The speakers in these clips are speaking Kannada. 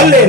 ಅಲ್ಲೇ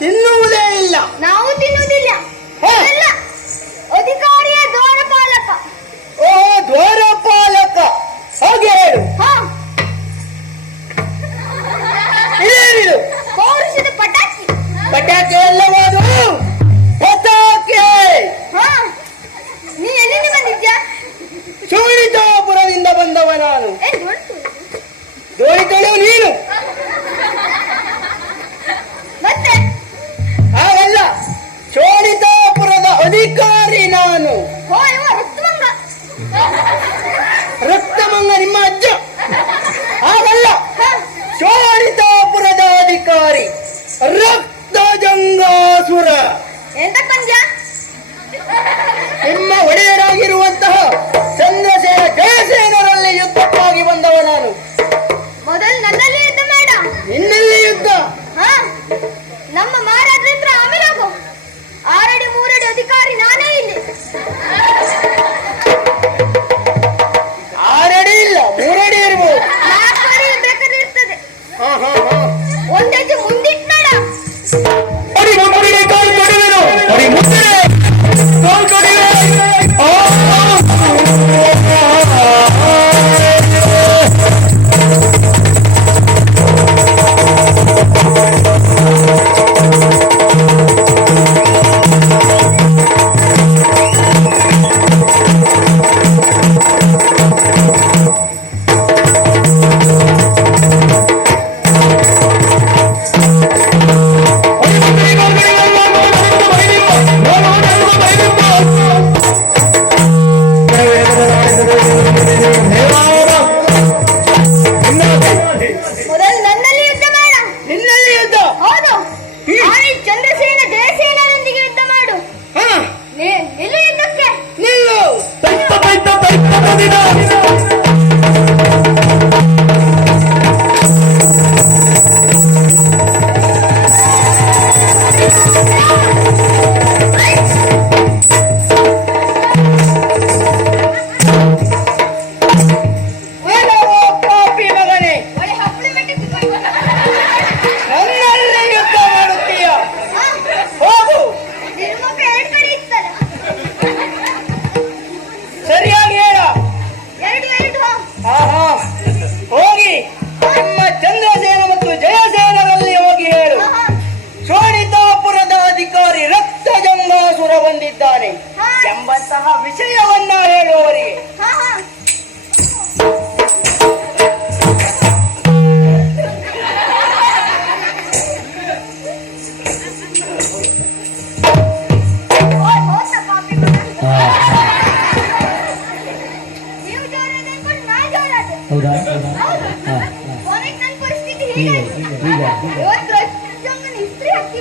ತಿನ್ನುವುದೇ ಇಲ್ಲ. ನಾವು ತಿನ್ನುವುದಿಲ್ಲ. ಅಧಿಕಾರಿಯ ದ್ವಾರಪಾಲಕ. ಓ ದ್ವಾರಪಾಲಕ, ಹಾಗೆ ಹೇಳು. ಇದೇನಿದು? ಪೌರುಷದ ಪಟಾಕಿ. ಪಟಾಕಿ ಎಲ್ಲವಾದು ಪಟಾಕಿ. ನೀ ಎಲ್ಲಿಂದ ಬಂದಿದ್ಯಾ? ಶೋಣಿತಾಪುರದಿಂದ ಬಂದವ ನಾನು. ದೋಣಿತಳು ನೀನು. ಮತ್ತೆ ಹಾಗಲ್ಲ, ಶೋಣಿತಾಪುರದ ಅಧಿಕಾರಿ ನಾನು. ರಕ್ತಮಂಗ ನಿಮ್ಮ ಅಜ್ಜ. ಹಾಗಲ್ಲ, ಶೋಣಿತಾಪುರದ ಅಧಿಕಾರಿ ರಕ್ತಜಂಗಾಸುರ. ಎಂತ ಪಂಜ? ನಿಮ್ಮ ಒಡೆಯರಾಗಿರುವಂತಹ ಚಂದ್ರಸೇನ ಜಯಸೇನರಲ್ಲಿ ಯುದ್ಧಕ್ಕಾಗಿ ಬಂದವ ನಾನು. ಮೊದಲು ನನ್ನಲ್ಲಿ ಯುದ್ಧ ಬೇಡ, ನಿನ್ನಲ್ಲಿ ಯುದ್ಧ. ನಮ್ಮ ಮಹಾರಾಜರ ಹತ್ರ ಆಮೇಲೆ ಹೋಗು. 6 ಅಡಿ 3 ಅಡಿ ಅಧಿಕಾರಿ ನಾನೇ ಇಲ್ಲಿ. 6 ಅಡಿ ಇಲ್ಲ, 3 ಅಡಿ ಇರ್ಬೋದು. 4 ಅಡಿ ಬೇಕಾದ್ರೆ ಇರ್ತದೆ. ಒಂದು ಹೆಜ್ಜೆ ಮುಂದಿಟ್ಟು ಬೇಡ. ಹೋಗಿ ನಿಮ್ಮ ಚಂದ್ರಸೇನ ಮತ್ತು ಜಯಸೇನರಲ್ಲಿ ಹೋಗಿ ಹೇಳು, ಶೋಣಿತಾಪುರದ ಅಧಿಕಾರಿ ರಕ್ತಜಂಗಾಸುರ ಬಂದಿದ್ದಾನೆ ಎಂಬಂತಹ ವಿಷಯವನ್ನ ಹೇಳುವವರಿಗೆ. ಹೌದಾ? ಇಸ್ತ್ರಿ ಹಾಕಿ